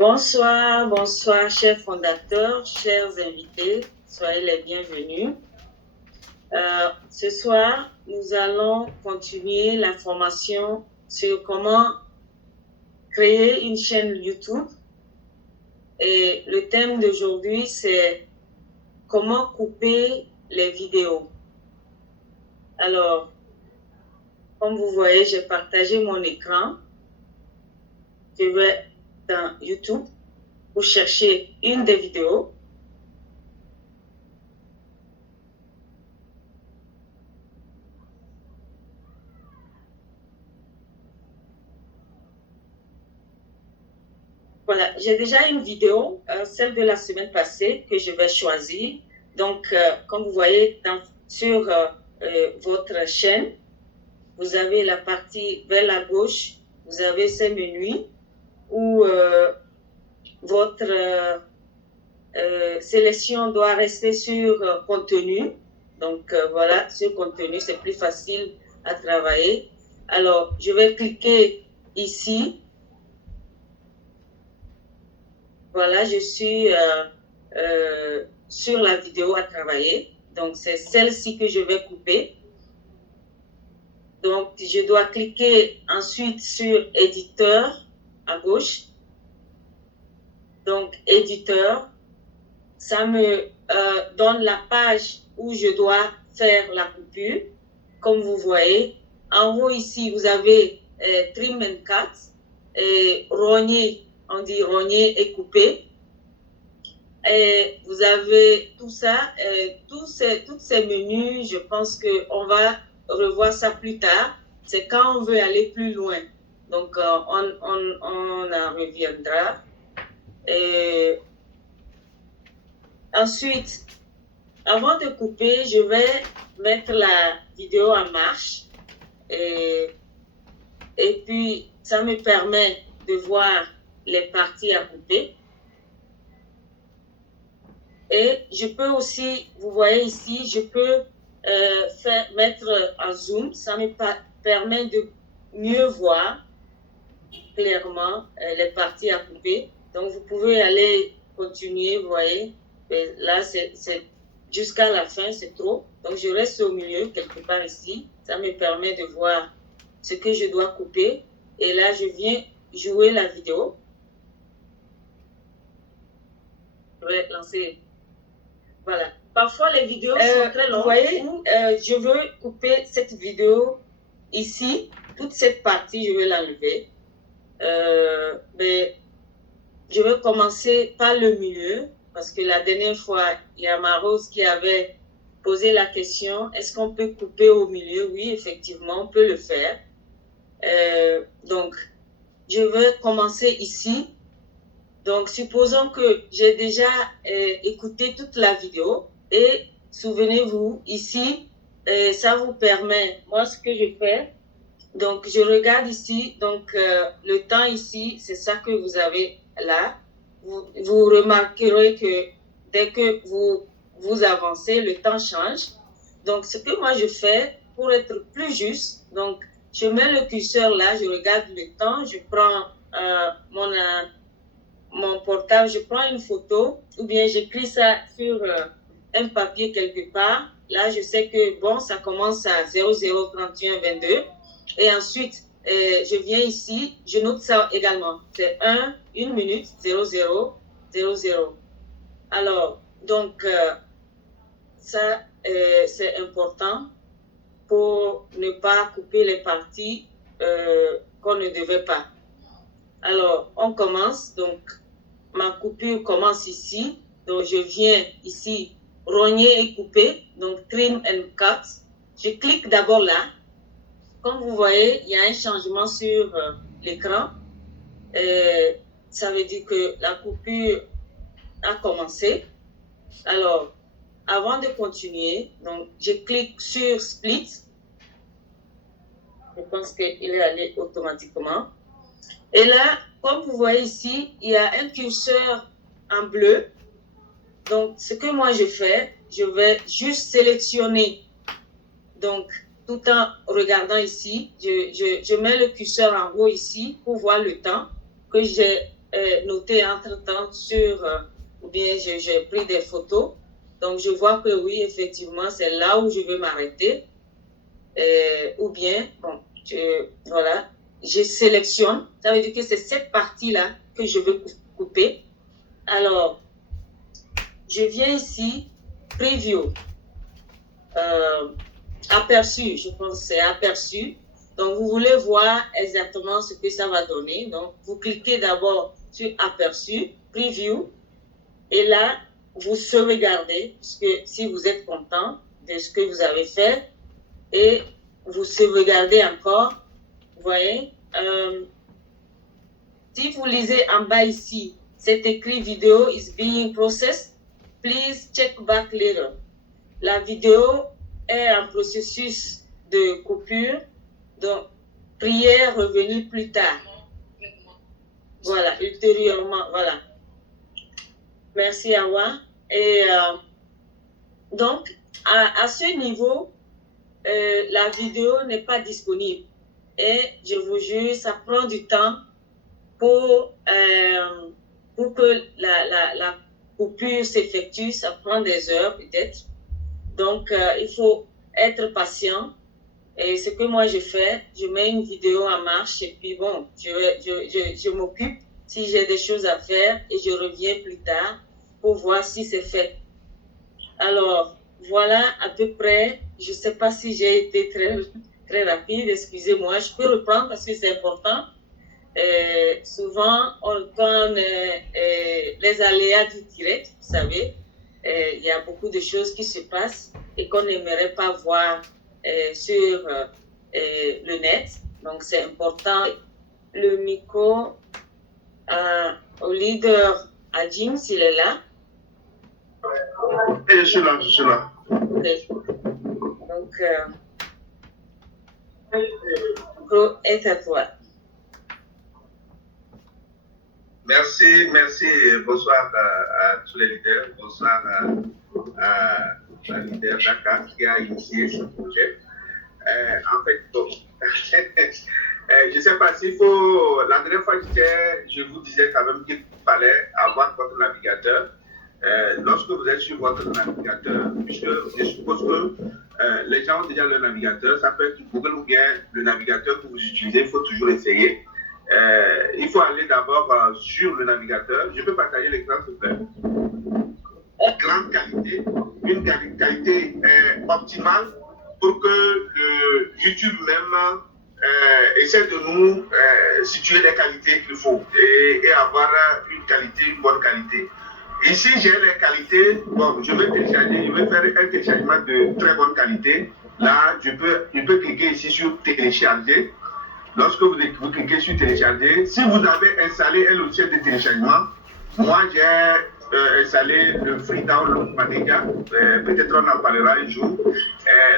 Bonsoir, bonsoir, chers fondateurs, chers invités, soyez les bienvenus. Ce soir, nous allons continuer la formation sur comment créer une chaîne YouTube. Et le thème d'aujourd'hui, c'est comment couper les vidéos. Alors, comme vous voyez, j'ai partagé mon écran. Je vais dans YouTube pour chercher une des vidéos. Voilà, j'ai déjà une vidéo, celle de la semaine passée, que je vais choisir. Donc, comme vous voyez sur votre chaîne, vous avez la partie vers la gauche, vous avez ces menus où votre sélection doit rester sur contenu. Donc, voilà, sur contenu, c'est plus facile à travailler. Alors, je vais cliquer ici. Voilà, je suis sur la vidéo à travailler. Donc, c'est celle-ci que je vais couper. Donc, je dois cliquer ensuite sur éditeur à gauche. Donc, éditeur, ça me donne la page où je dois faire la coupure. Comme vous voyez, en haut ici, vous avez Trim and Cut et rogner. On dit rogner et couper. Et vous avez tout ça, tous ces menus, je pense qu'on va revoir ça plus tard. C'est quand on veut aller plus loin. Donc, on en reviendra. Et ensuite, avant de couper, je vais mettre la vidéo en marche. Et puis, ça me permet de voir les parties à couper. Et je peux aussi, vous voyez ici, je peux mettre en zoom. Ça me permet de mieux voir clairement les parties à couper. Donc, vous pouvez aller continuer, vous voyez. Et là, c'est jusqu'à la fin, c'est trop. Donc, je reste au milieu, quelque part ici. Ça me permet de voir ce que je dois couper. Et là, je viens jouer la vidéo. Je vais lancer. Voilà. Parfois, les vidéos sont très longues. Vous voyez, je veux couper cette vidéo ici. Toute cette partie, je vais l'enlever. Mais je vais commencer par le milieu. Parce que la dernière fois, il y a Marose qui avait posé la question, est-ce qu'on peut couper au milieu? Oui, effectivement, on peut le faire. Donc, je vais commencer ici. Donc, supposons que j'ai déjà écouté toute la vidéo et souvenez-vous, ici, ça vous permet, moi, ce que je fais, donc je regarde ici, donc le temps ici, c'est ça que vous avez là. Vous remarquerez que dès que vous avancez, le temps change. Donc, ce que moi je fais pour être plus juste, donc je mets le curseur là, je regarde le temps, je prends mon portable, je prends une photo ou bien j'écris ça sur un papier quelque part. Là, je sais que bon, ça commence à 003122 et ensuite, je viens ici, je note ça également. C'est 1 minute 0000. Alors, donc, ça, c'est important pour ne pas couper les parties qu'on ne devait pas. Alors, on commence. Donc, ma coupure commence ici. Donc, je viens ici, rogner et couper. Donc, trim and cut. Je clique d'abord là. Comme vous voyez, il y a un changement sur l'écran. Ça veut dire que la coupure a commencé. Alors, avant de continuer, donc, je clique sur split. Je pense qu'il est allé automatiquement. Et là, comme vous voyez ici, il y a un curseur en bleu. Donc, ce que moi je fais, je vais juste sélectionner. Donc, tout en regardant ici, je mets le curseur en haut ici pour voir le temps que j'ai noté entre-temps sur, ou bien j'ai pris des photos. Donc, je vois que oui, effectivement, c'est là où je veux m'arrêter. Ou bien, bon, voilà, je sélectionne. Ça veut dire que c'est cette partie-là que je veux couper. Alors, je viens ici, preview, aperçu, je pense que c'est aperçu. Donc, vous voulez voir exactement ce que ça va donner. Donc, vous cliquez d'abord sur aperçu, preview, et là, vous sauvegardez, parce que si vous êtes content de ce que vous avez fait, et vous sauvegardez encore, vous voyez. Si vous lisez en bas ici, c'est écrit vidéo is being processed, please check back later. La vidéo est en processus de coupure, donc priez revenir plus tard. Voilà, ultérieurement, voilà. Merci Awa. Et donc, à ce niveau, la vidéo n'est pas disponible. Et je vous jure, ça prend du temps pour que la coupure s'effectue. Ça prend des heures peut-être. Donc, il faut être patient. Et ce que moi je fais, je mets une vidéo en marche et puis bon, je m'occupe si j'ai des choses à faire et je reviens plus tard pour voir si c'est fait. Alors, voilà à peu près. Je ne sais pas si j'ai été très rapide, excusez-moi. Je peux reprendre parce que c'est important. Souvent, quand les aléas du direct, vous savez, il y a beaucoup de choses qui se passent et qu'on n'aimerait pas voir sur le net. Donc, c'est important. Le micro au leader, à Jim, s'il est là. Et je suis là. Okay. Donc, le micro est à toi. Merci. Bonsoir à tous les leaders. Bonsoir à la leader Dakar qui a initié ce projet. En fait, bon, je ne sais pas s'il faut. La dernière fois, je vous disais quand même qu'il fallait avoir votre navigateur. Lorsque vous êtes sur votre navigateur, puisque je suppose que les gens ont déjà leur navigateur, ça peut être Google ou bien le navigateur que vous utilisez, il faut toujours essayer. Il faut aller d'abord sur le navigateur. Je peux partager l'écran, s'il vous plaît. Grande qualité, une qualité optimale pour que le YouTube même essaie de nous situer les qualités qu'il faut et avoir une bonne qualité. Ici, j'ai les qualités. Bon, je vais télécharger, je vais faire un téléchargement de très bonne qualité. Là, je peux cliquer ici sur télécharger. Lorsque vous cliquez sur télécharger, si vous avez installé un logiciel de téléchargement, moi j'ai installé le Free Download Manager, peut-être on en parlera un jour.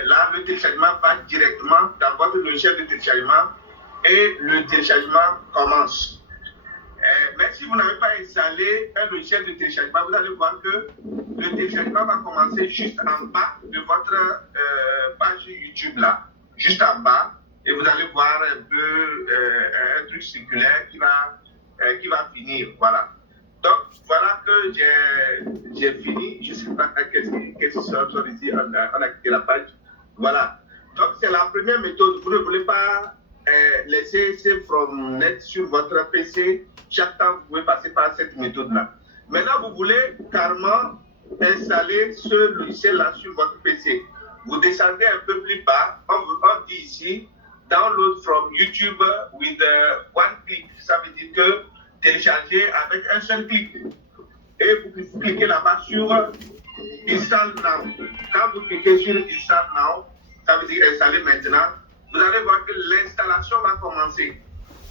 Là, le téléchargement va directement dans votre logiciel de téléchargement et le téléchargement commence. Mais si vous n'avez pas installé un logiciel de téléchargement, vous allez voir que le téléchargement va commencer juste en bas de votre page YouTube là, juste en bas. Et vous allez voir un peu un truc circulaire qui va finir. Voilà. Donc, voilà que j'ai fini. Je ne sais pas qu'est-ce qui se passe ici. On a quitté la page. Voilà. Donc, c'est la première méthode. Vous ne voulez pas laisser Save from Net sur votre PC. Chaque temps, vous pouvez passer par cette méthode-là. Maintenant, vous voulez carrément installer ce logiciel-là sur votre PC. Vous descendez un peu plus bas. On dit ici download from YouTube with one click. Ça veut dire que télécharger avec un seul clic. Et vous cliquez là-bas sur Install Now. Quand vous cliquez sur Install Now, ça veut dire installer maintenant, vous allez voir que l'installation va commencer.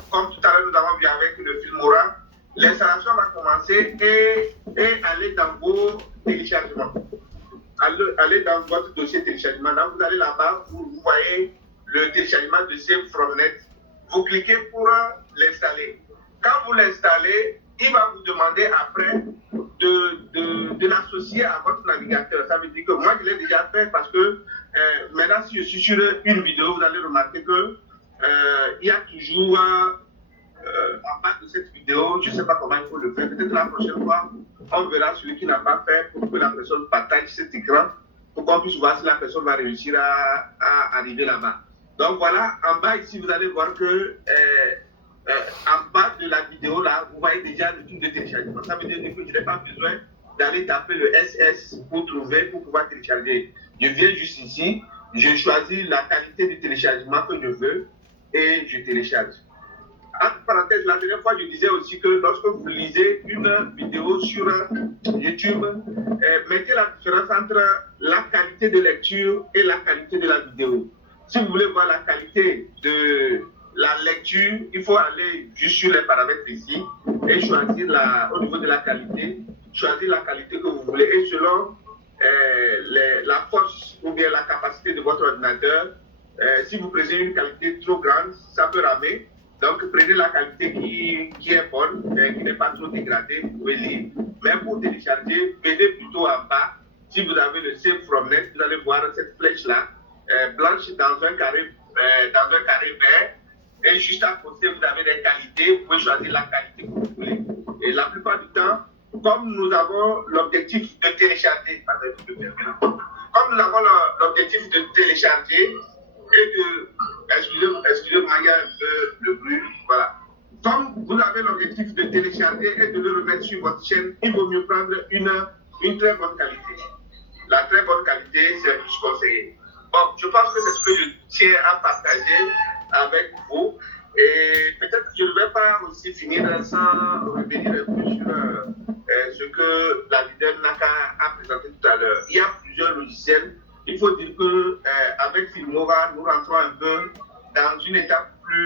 Comme tout à l'heure, nous avons vu avec le Filmora, l'installation va commencer et aller dans vos téléchargements. Allez dans votre dossier téléchargement. Donc, vous allez là-bas, vous voyez le téléchargement de Save from Net. Vous cliquez pour l'installer. Quand vous l'installez, il va vous demander après de l'associer à votre navigateur. Ça veut dire que moi, je l'ai déjà fait parce que maintenant, si je suis sur une vidéo, vous allez remarquer que il y a toujours en bas de cette vidéo, je ne sais pas comment il faut le faire. Peut-être la prochaine fois, on verra celui qui n'a pas fait pour que la personne partage cet écran pour qu'on puisse voir si la personne va réussir à arriver là-bas. Donc voilà, en bas ici, vous allez voir que en bas de la vidéo, là, vous voyez déjà le truc de téléchargement. Ça veut dire que je n'ai pas besoin d'aller taper le SS pour trouver, pour pouvoir télécharger. Je viens juste ici, je choisis la qualité de téléchargement que je veux et je télécharge. Entre parenthèses, la dernière fois, je disais aussi que lorsque vous lisez une vidéo sur YouTube, mettez la différence entre la qualité de lecture et la qualité de la vidéo. Si vous voulez voir la qualité de la lecture, il faut aller juste sur les paramètres ici et choisir au niveau de la qualité, choisir la qualité que vous voulez et selon la force ou bien la capacité de votre ordinateur. Si vous prenez une qualité trop grande, ça peut ramer. Donc, prenez la qualité qui est bonne, qui n'est pas trop dégradée, vous pouvez lire. Mais pour télécharger, venez plutôt en bas. Si vous avez le Save from Net, vous allez voir cette flèche-là, blanche dans un carré vert. Et juste à côté, vous avez des qualités. Vous pouvez choisir la qualité que vous voulez. Et la plupart du temps, comme nous avons l'objectif de télécharger, comme nous avons l'objectif de télécharger et de... Excusez-moi, il y a un peu de bruit. Voilà. Comme vous avez l'objectif de télécharger et de le remettre sur votre chaîne, il vaut mieux prendre une très bonne qualité. La très bonne qualité, c'est plus conseillé. Bon, je pense que c'est ce que je tiens à partager avec vous. Et peut-être que je ne vais pas aussi finir sans revenir un peu sur ce que la